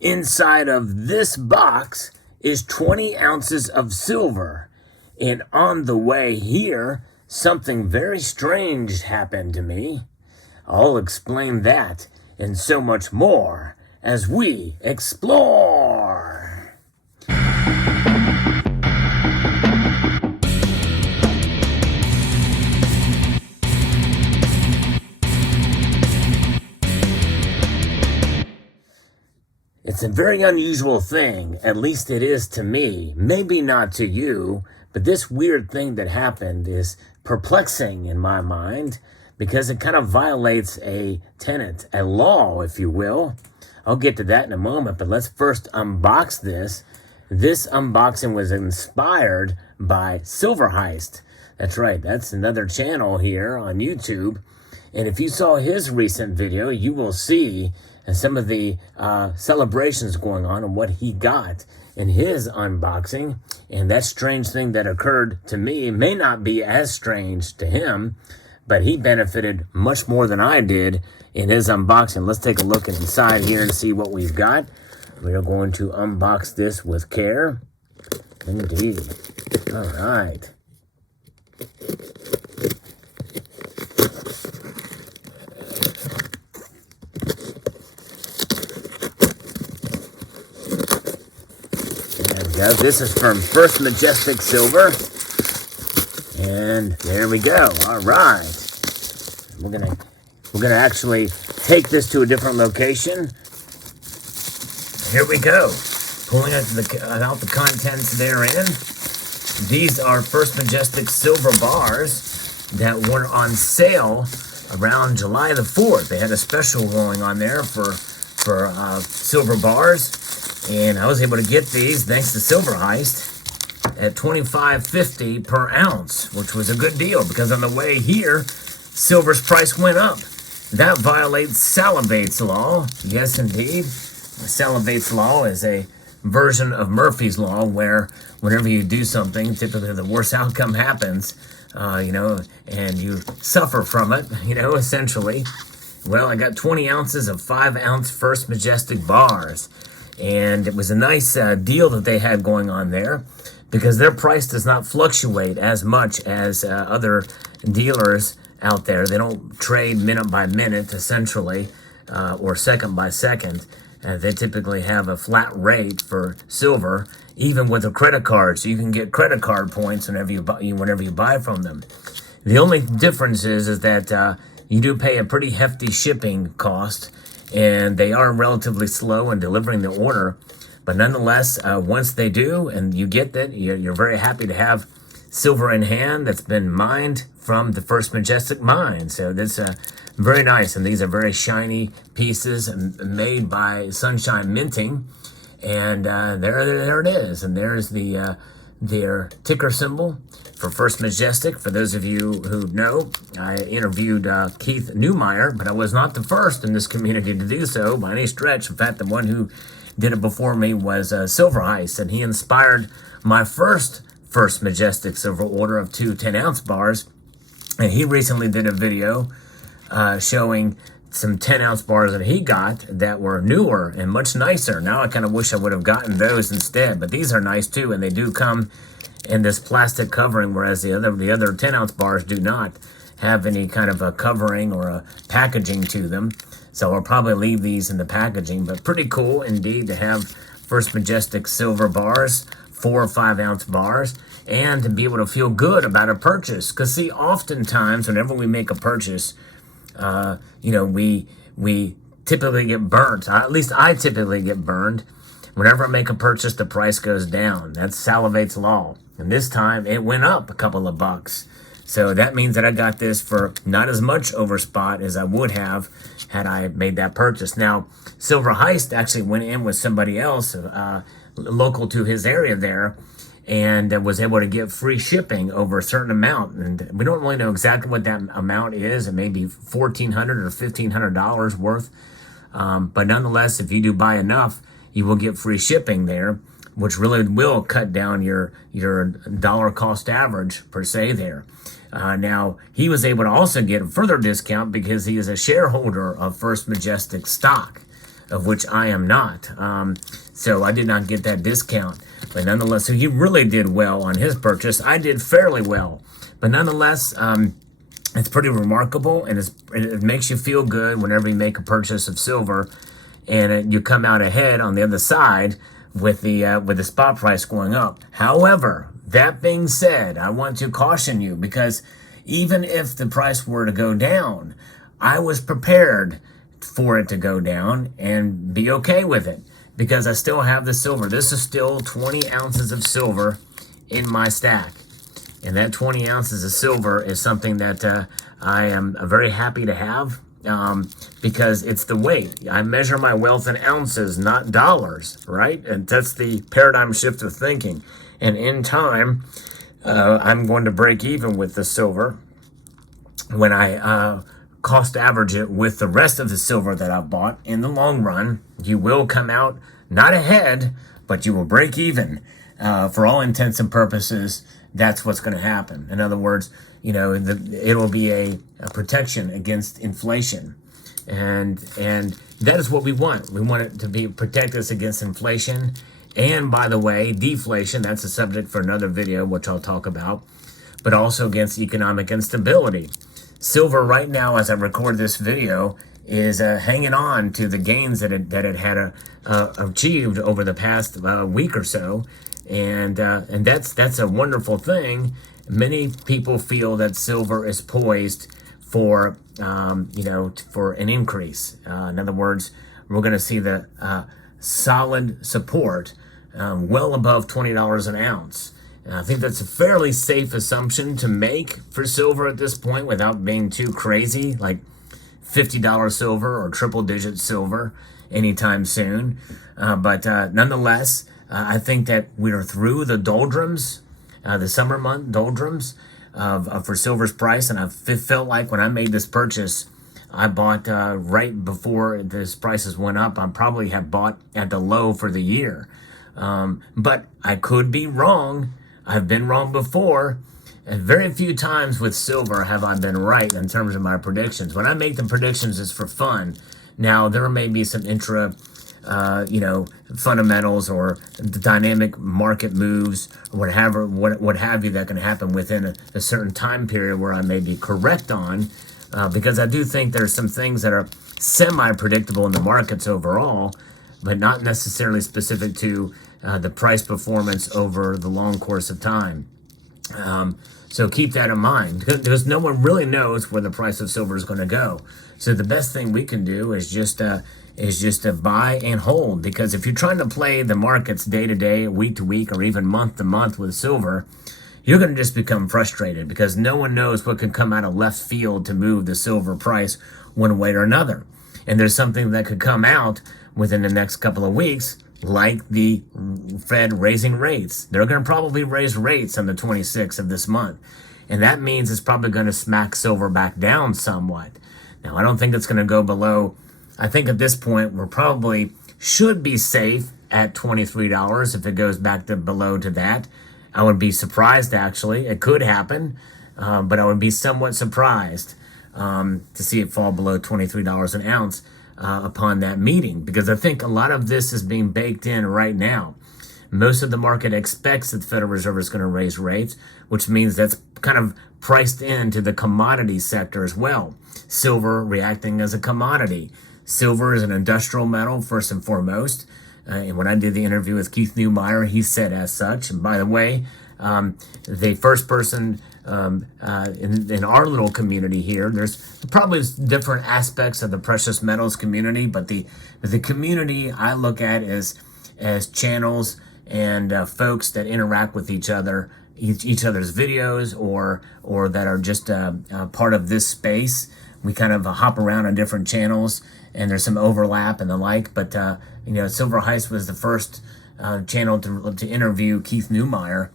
Inside of this box is 20 ounces of silver. And on the way here, something very strange happened to me. I'll explain that and so much more as we explore. It's a very unusual thing, at least it is to me, maybe not to you, but this weird thing that happened is perplexing in my mind because it kind of violates a tenet, a law, if you will. I'll get to that in a moment, but let's first unbox this. This unboxing was inspired by Silver Heist. That's right, that's another channel here on YouTube. And if you saw his recent video, you will see some of the celebrations going on and what he got in his unboxing. And that strange thing that occurred to me may not be as strange to him, but he benefited much more than I did in his unboxing. Let's take a look inside here and see what we've got. We are going to unbox this with care. Indeed. All right. This is from First Majestic Silver. And there we go. All right. We're gonna actually take this to a different location. Here we go. Pulling out the contents therein. These are First Majestic Silver bars that were on sale around July the 4th. They had a special going on there for silver bars. And I was able to get these, thanks to Silver Heist, at $25.50 per ounce, which was a good deal, because on the way here, silver's price went up. That violates Salivate's Law. Yes, indeed. Salivate's Law is a version of Murphy's Law, where whenever you do something, typically the worst outcome happens, and you suffer from it, essentially. Well, I got 20 ounces of 5-ounce First Majestic bars. And it was a nice deal that they had going on there because their price does not fluctuate as much as other dealers out there. They don't trade minute by minute, essentially, or second by second. They typically have a flat rate for silver, even with a credit card. So you can get credit card points whenever you buy from them. The only difference is that you do pay a pretty hefty shipping cost, and they are relatively slow in delivering the order. But nonetheless, once they do and you get that, you're very happy to have silver in hand that's been mined from the First Majestic mine. So that's very nice. And these are very shiny pieces made by Sunshine Minting. And there it is. And there's their ticker symbol for First Majestic. For those of you who know, I interviewed Keith Neumeyer, but I was not the first in this community to do so by any stretch. In fact, the one who did it before me was Silver Heist, and he inspired my first Majestic silver order of 2 10-ounce bars. And he recently did a video showing some 10-ounce bars that he got that were newer and much nicer. Now I kind of wish I would have gotten those instead, but these are nice too, and they do come in this plastic covering, whereas the other 10-ounce bars do not have any kind of a covering or a packaging to them. So I'll probably leave these in the packaging, but pretty cool indeed to have First Majestic silver bars, 4 or 5-ounce bars, and to be able to feel good about a purchase. Because see, oftentimes whenever we make a purchase, we typically get burnt. At least I typically get burned. Whenever I make a purchase, the price goes down. That's Salivate's Law. And this time, it went up a couple of bucks. So that means that I got this for not as much over spot as I would have had I made that purchase. Now, Silver Heist actually went in with somebody else local to his area there and was able to get free shipping over a certain amount. And we don't really know exactly what that amount is. It may be $1,400 or $1,500 worth. But nonetheless, if you do buy enough, you will get free shipping there, which really will cut down your dollar cost average per se there. Now, he was able to also get a further discount because he is a shareholder of First Majestic stock. of which I am not. So I did not get that discount. But nonetheless, so he really did well on his purchase. I did fairly well. But nonetheless, it's pretty remarkable, and it makes you feel good whenever you make a purchase of silver, and you come out ahead on the other side with the spot price going up. However, that being said, I want to caution you, because even if the price were to go down, I was prepared for it to go down and be okay with it, because I still have the silver. This is still 20 ounces of silver in my stack. And that 20 ounces of silver is something that I am very happy to have, because it's the weight. I measure my wealth in ounces, not dollars, right? And that's the paradigm shift of thinking. And in time, I'm going to break even with the silver when I cost average it with the rest of the silver that I've bought. In the long run, you will come out not ahead, but you will break even. For all intents and purposes, that's what's going to happen. In other words, it'll be a protection against inflation. And that is what we want. We want it to protect us against inflation. And by the way, deflation, that's a subject for another video, which I'll talk about, but also against economic instability. Silver right now, as I record this video, is hanging on to the gains that it had achieved over the past week or so. And that's a wonderful thing. Many people feel that silver is poised for for an increase. In other words, we're going to see the solid support well above $20 an ounce. And I think that's a fairly safe assumption to make for silver at this point, without being too crazy, like $50 silver or triple-digit silver anytime soon. But nonetheless, I think that we are through the doldrums, the summer month doldrums for silver's price. And I felt like when I made this purchase, I bought right before this prices went up. I probably have bought at the low for the year. But I could be wrong. I've been wrong before. And very few times with silver have I been right in terms of my predictions. When I make the predictions, it's for fun. Now, there may be some fundamentals or the dynamic market moves, or what have you, that can happen within a certain time period where I may be correct on, because I do think there's some things that are semi-predictable in the markets overall, but not necessarily specific to the price performance over the long course of time. So keep that in mind, because no one really knows where the price of silver is going to go. So the best thing we can do is just to buy and hold, because if you're trying to play the markets day to day, week to week, or even month to month with silver, you're going to just become frustrated, because no one knows what can come out of left field to move the silver price one way or another. And there's something that could come out within the next couple of weeks, like the Fed raising rates. They're going to probably raise rates on the 26th of this month. And that means it's probably going to smack silver back down somewhat. Now, I don't think it's going to go below. I think at this point, we're probably should be safe at $23 if it goes back to below to that. I would be surprised, actually. It could happen, but I would be somewhat surprised to see it fall below $23 an ounce upon that meeting, because I think a lot of this is being baked in right now. Most of the market expects that the Federal Reserve is going to raise rates, which means that's kind of priced into the commodity sector as well. Silver reacting as a commodity. Silver is an industrial metal, first and foremost. And when I did the interview with Keith Neumeyer, he said as such. And by the way, the first person in our little community here, there's probably different aspects of the precious metals community, but the community I look at as channels and folks that interact with each other, each other's videos, or that are just part of this space. We kind of hop around on different channels, and there's some overlap and the like. But Silver Heist was the first channel to interview Keith Neumeyer,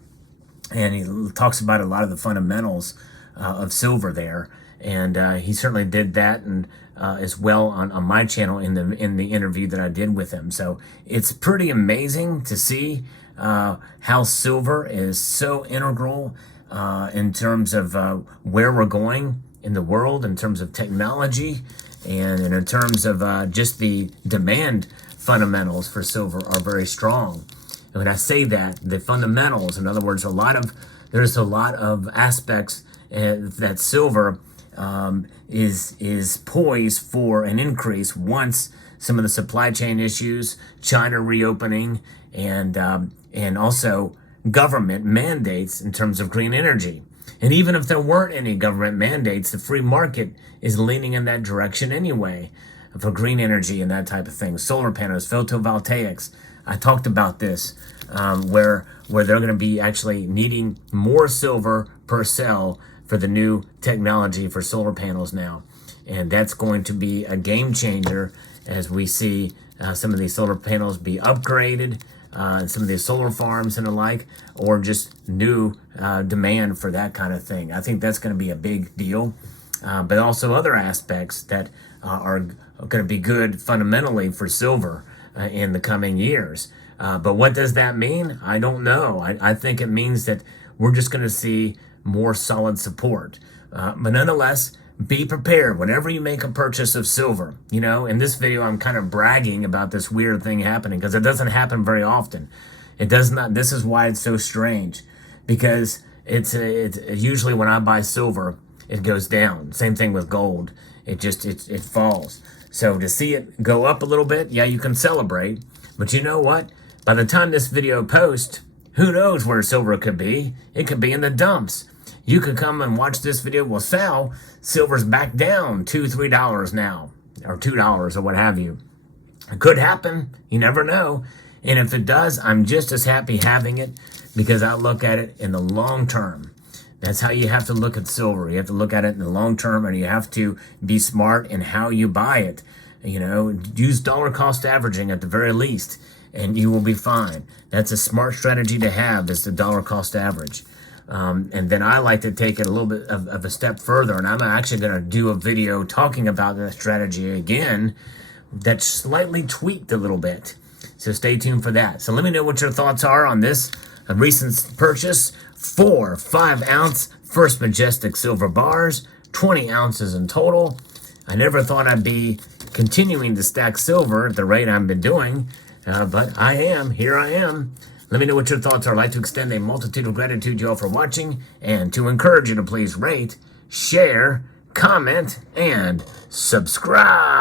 and he talks about a lot of the fundamentals of silver there. And he certainly did that, and as well on my channel in the interview that I did with him. So it's pretty amazing to see how silver is so integral in terms of where we're going in the world, in terms of technology, And in terms of just the demand fundamentals for silver are very strong. And when I say that, the fundamentals, in other words, there's a lot of aspects that silver is poised for an increase once some of the supply chain issues, China reopening, and also government mandates in terms of green energy. And even if there weren't any government mandates, the free market is leaning in that direction anyway for green energy and that type of thing. Solar panels, photovoltaics. I talked about this, where they're going to be actually needing more silver per cell for the new technology for solar panels now. And that's going to be a game changer as we see some of these solar panels be upgraded, some of these solar farms and the like, or just new demand for that kind of thing. I think that's going to be a big deal. But also other aspects that are going to be good fundamentally for silver in the coming years. But what does that mean? I don't know. I think it means that we're just going to see more solid support. But nonetheless, be prepared whenever you make a purchase of silver. You know, in this video, I'm kind of bragging about this weird thing happening because it doesn't happen very often. It does not. This is why it's so strange, because it's usually when I buy silver, it goes down. Same thing with gold. It falls. So to see it go up a little bit, yeah, you can celebrate. But you know what? By the time this video posts, who knows where silver could be? It could be in the dumps. You could come and watch this video. Well, Sal, silver's back down $2, $3 now, or $2 or what have you. It could happen. You never know. And if it does, I'm just as happy having it because I look at it in the long term. That's how you have to look at silver. You have to look at it in the long term, and you have to be smart in how you buy it. You know, use dollar cost averaging at the very least, and you will be fine. That's a smart strategy to have, is the dollar cost average. And then I like to take it a little bit of a step further, and I'm actually going to do a video talking about that strategy again that's slightly tweaked a little bit. So stay tuned for that. So let me know what your thoughts are on this recent purchase. 4 5-ounce First Majestic silver bars, 20 ounces in total. I never thought I'd be continuing to stack silver at the rate I've been doing, but I am. Here I am. Let me know what your thoughts are. I'd like to extend a multitude of gratitude to you all for watching, and to encourage you to please rate, share, comment, and subscribe.